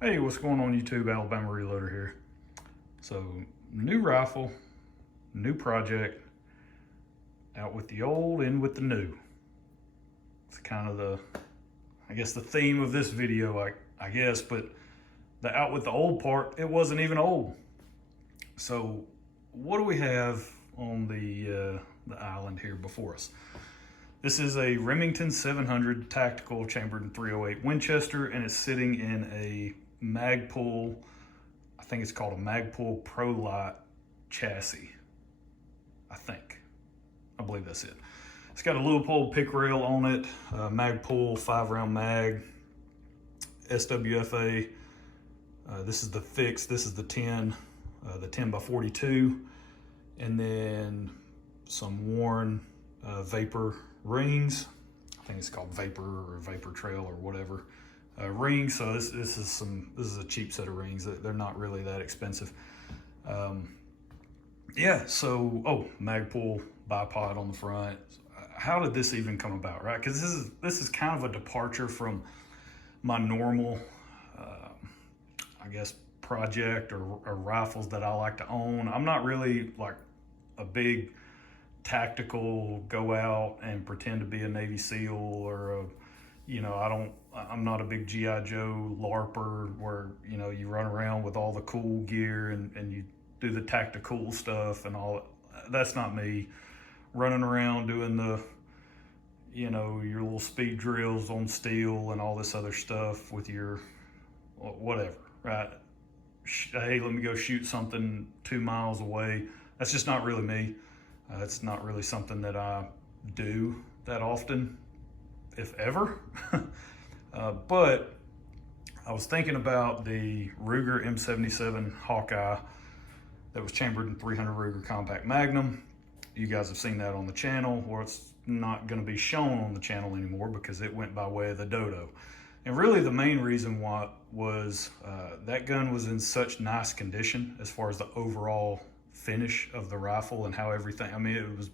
Hey, what's going on YouTube? Alabama Reloader here. So, new rifle, new project, out with the old, in with the new. It's kind of the theme of this video, I guess, but the out with the old part, it wasn't even old. So, what do we have on the island here before us? This is a Remington 700 tactical chambered in .308 Winchester, and it's sitting in a Magpul, I think it's called a Magpul Pro Light chassis. I believe that's it. It's got a Leupold pick rail on it, Magpul 5-round mag, SWFA. This is the fixed, this is the 10 by 42, and then some worn Vapor rings. I think it's called Vapor or Vapor Trail or whatever. Rings. So this is a cheap set of rings. They're not really that expensive. Yeah. So Magpul bipod on the front. How did this even come about, right? Because this is kind of a departure from my normal, I guess, project or rifles that I like to own. I'm not really like a big tactical go out and pretend to be a Navy SEAL or I'm not a big G.I. Joe LARPer where, you run around with all the cool gear and you do the tactical stuff and all. That's not me. Running around doing your little speed drills on steel and all this other stuff with your whatever, right? Hey, let me go shoot something 2 miles away. That's just not really me. It's not really something that I do that often, if ever. But I was thinking about the Ruger M77 Hawkeye that was chambered in .300 Ruger Compact Magnum. You guys have seen that on the channel, or it's not going to be shown on the channel anymore because it went by way of the Dodo. And really the main reason why was that gun was in such nice condition as far as the overall finish of the rifle and how everything, it was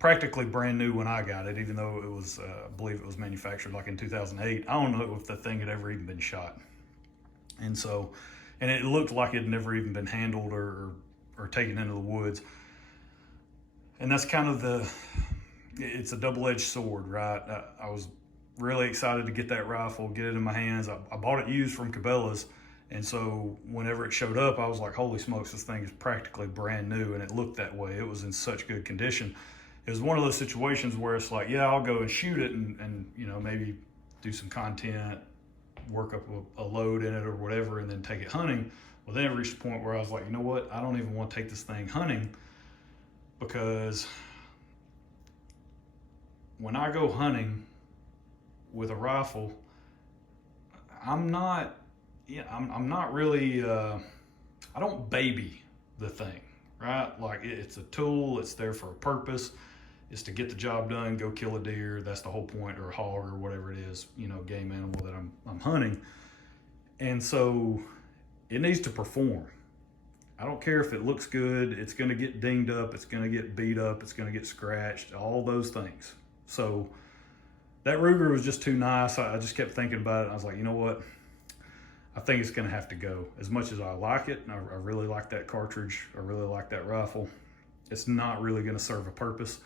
practically brand new when I got it, even though it was, I believe it was manufactured like in 2008. I don't know if the thing had ever even been shot. And it looked like it had never even been handled or taken into the woods. And that's kind of it's a double-edged sword, right? I was really excited to get that rifle, get it in my hands. I bought it used from Cabela's. And so whenever it showed up, I was like, holy smokes, this thing is practically brand new. And it looked that way. It was in such good condition. It was one of those situations where it's like, yeah, I'll go and shoot it and maybe do some content, work up a load in it or whatever, and then take it hunting. Well, then it reached a point where I was like, you know what? I don't even want to take this thing hunting because when I go hunting with a rifle, I'm not really, I don't baby the thing, right? Like it's a tool, it's there for a purpose. It's to get the job done, go kill a deer. That's the whole point, or a hog or whatever it is, game animal that I'm hunting. And so it needs to perform. I don't care if it looks good, it's gonna get dinged up, it's gonna get beat up, it's gonna get scratched, all those things. So that Ruger was just too nice. I just kept thinking about it. I was like, you know what? I think it's gonna have to go. As much as I like it, and I really like that cartridge, I really like that rifle, it's not really gonna serve a purpose.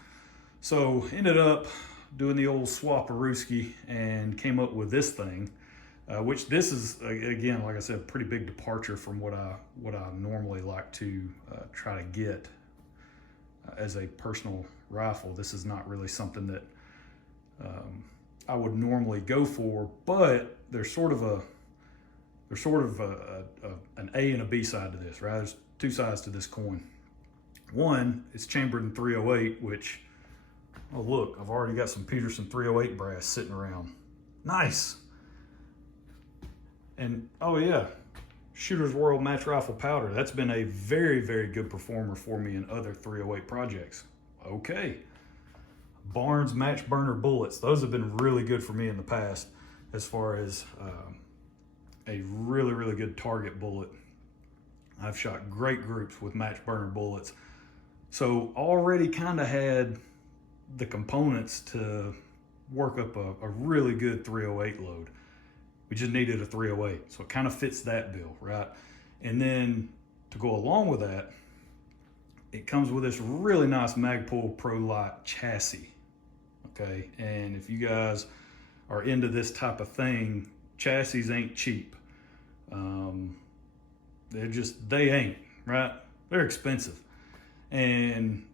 So ended up doing the old swap-a-rooski and came up with this thing, which this is, again, like I said, pretty big departure from what I normally like to try to get as a personal rifle. This is not really something that I would normally go for, but there's sort of an A and a B side to this, right? There's two sides to this coin. One, it's chambered in .308, which, oh look, I've already got some Peterson .308 brass sitting around. Nice. And oh yeah, Shooter's World Match Rifle Powder. That's been a very, very good performer for me in other .308 projects. Okay. Barnes Match Burner bullets. Those have been really good for me in the past as far as a really, really good target bullet. I've shot great groups with match burner bullets. So already kind of had the components to work up a really good .308 load. We just needed a 308. So it kind of fits that bill, right? And then to go along with that, it comes with this really nice Magpul Pro Light chassis. Okay, and if you guys are into this type of thing, chassis ain't cheap. They ain't, right? They're expensive. And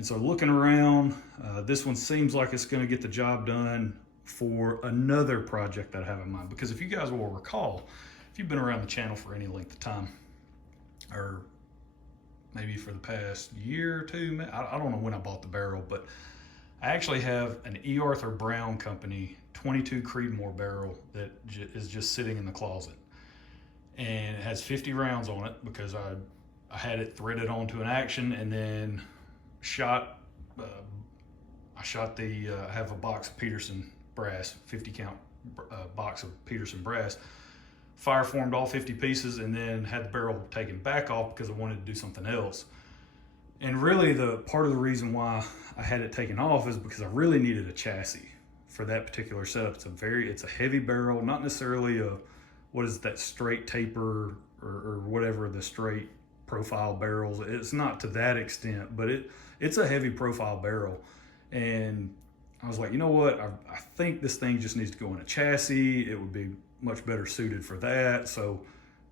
so looking around, this one seems like it's going to get the job done for another project that I have in mind. Because if you guys will recall, if you've been around the channel for any length of time, or maybe for the past year or two, I don't know when I bought the barrel, but I actually have an E. Arthur Brown Company 22 Creedmoor barrel that is just sitting in the closet. And it has 50 rounds on it because I had it threaded onto an action and then shot. I have a box of Peterson brass, 50 count box of Peterson brass. Fire formed all 50 pieces and then had the barrel taken back off because I wanted to do something else. And really the part of the reason why I had it taken off is because I really needed a chassis for that particular setup. It's a heavy barrel, not necessarily that straight taper or whatever the straight profile barrels. It's not to that extent, but it's a heavy profile barrel. And I was like, you know what? I think this thing just needs to go in a chassis. It would be much better suited for that. So,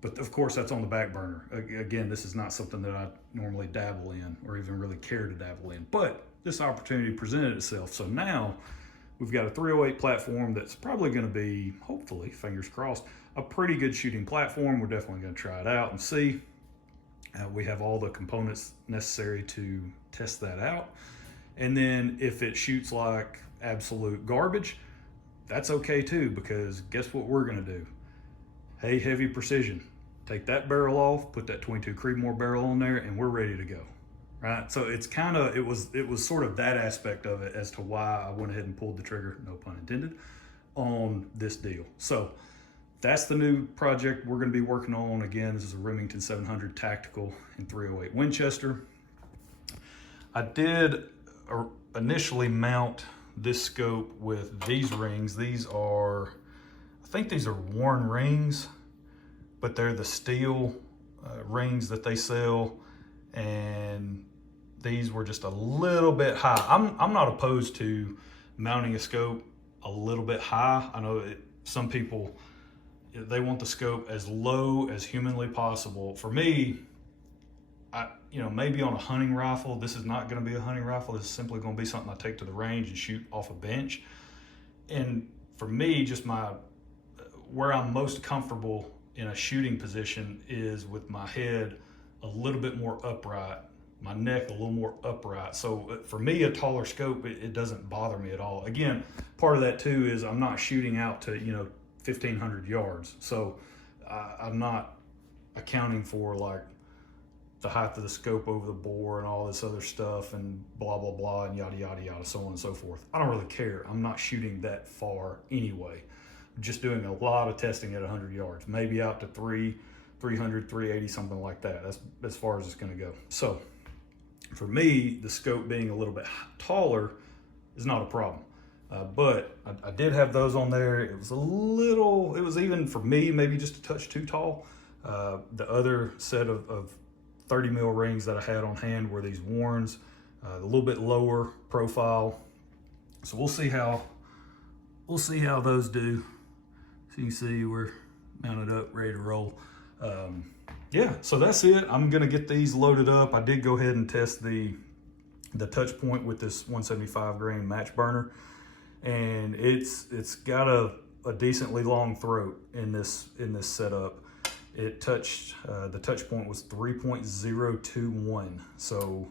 but of course that's on the back burner. Again, this is not something that I normally dabble in or even really care to dabble in, but this opportunity presented itself. So now we've got a 308 platform that's probably going to be, hopefully, fingers crossed, a pretty good shooting platform. We're definitely going to try it out and see. We have all the components necessary to test that out. And then if it shoots like absolute garbage, that's okay too, because guess what we're going to do? Hey, Heavy Precision, take that barrel off, put that 22 Creedmoor barrel on there, and we're ready to go. Right? So it's kind of, it was sort of that aspect of it as to why I went ahead and pulled the trigger, no pun intended, on this deal. So that's the new project we're going to be working on. Again, this is a Remington 700 Tactical in 308 Winchester. I did initially mount this scope with these rings. These are, I think these are worn rings, but they're the steel rings that they sell, and these were just a little bit high. I'm not opposed to mounting a scope a little bit high. I know some people, they want the scope as low as humanly possible. For me, maybe on a hunting rifle, this is not going to be a hunting rifle. This is simply going to be something I take to the range and shoot off a bench. And for me, just where I'm most comfortable in a shooting position is with my head a little bit more upright, my neck a little more upright. So for me, a taller scope, it doesn't bother me at all. Again, part of that too is I'm not shooting out to 1,500 yards. So I'm not accounting for like the height of the scope over the bore and all this other stuff and blah, blah, blah, and yada, yada, yada, so on and so forth. I don't really care. I'm not shooting that far anyway. I'm just doing a lot of testing at 100 yards, maybe out to 300, 380, something like that. That's as far as it's going to go. So for me, the scope being a little bit taller is not a problem. But I did have those on there. It was even for me, maybe just a touch too tall. The other set of 30 mil rings that I had on hand were these Warrens, a little bit lower profile. So we'll see how those do. So you can see we're mounted up, ready to roll. Yeah, so that's it. I'm gonna get these loaded up. I did go ahead and test the touch point with this 175 grain match burner, and it's got a decently long throat in this setup. It touched, the touch point was 3.021. So,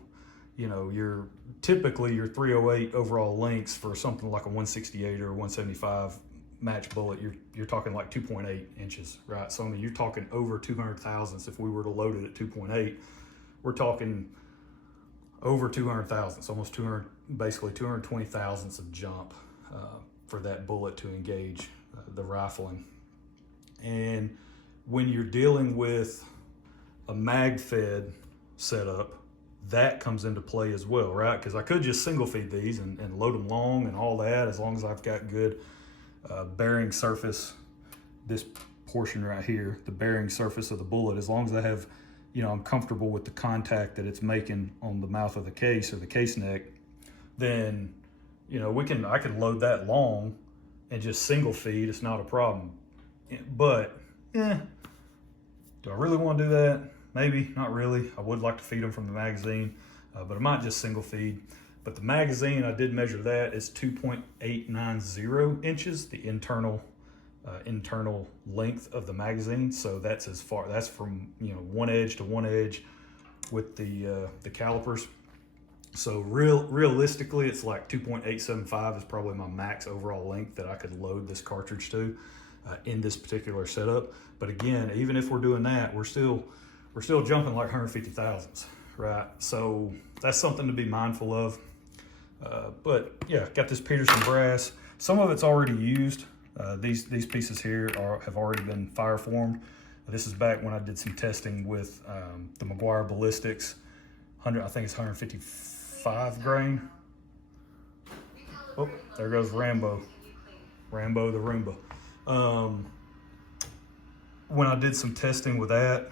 your 308 overall lengths for something like a 168 or a 175 match bullet, you're talking like 2.8 inches, right? So, I mean, you're talking over 200 thousandths. If we were to load it at 2.8, we're talking over 200 thousandths, almost 220 thousandths of jump for that bullet to engage the rifling. And when you're dealing with a mag-fed setup, that comes into play as well, right? Because I could just single feed these and load them long and all that, as long as I've got good bearing surface this portion right here, the bearing surface of the bullet, as long as I have, you know, I'm comfortable with the contact that it's making on the mouth of the case or the case neck, then, you know, I can load that long and just single feed. It's not a problem. But, do I really want to do that? Maybe, not really. I would like to feed them from the magazine, but I might just single feed. But the magazine, I did measure that, is 2.890 inches, the internal length of the magazine. So that's as far, that's from, you know, one edge to one edge with the calipers. So realistically, it's like 2.875 is probably my max overall length that I could load this cartridge to in this particular setup. But again, even if we're doing that, we're still jumping like 150 thousandths, right? So that's something to be mindful of. But yeah, got this Peterson brass. Some of it's already used. These pieces here have already been fire formed. This is back when I did some testing with the McGuire ballistics. I think it's 155 grain. Oh, there goes Rambo the Roomba. When I did some testing with that,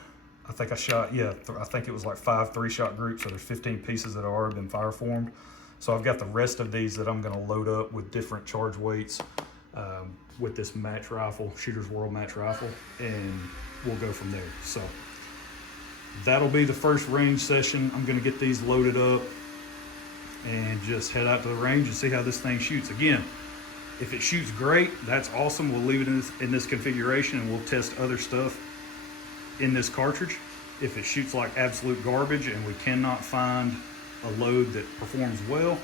I think I shot, I think it was like 5 3-shot groups, so there's 15 pieces that have already been fire formed. So I've got the rest of these that I'm gonna load up with different charge weights with this match rifle, Shooter's World match rifle, and we'll go from there. So that'll be the first range session. I'm gonna get these loaded up and just head out to the range and see how this thing shoots. Again, if it shoots great, that's awesome. We'll leave it in this configuration and we'll test other stuff in this cartridge. If it shoots like absolute garbage and we cannot find a load that performs well,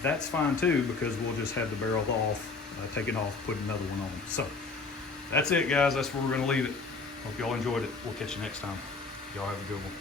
that's fine too, because we'll just have the barrel off, take it off, put another one on. So that's it, guys. That's where we're gonna leave it. Hope y'all enjoyed it. We'll catch you next time. Y'all have a good one.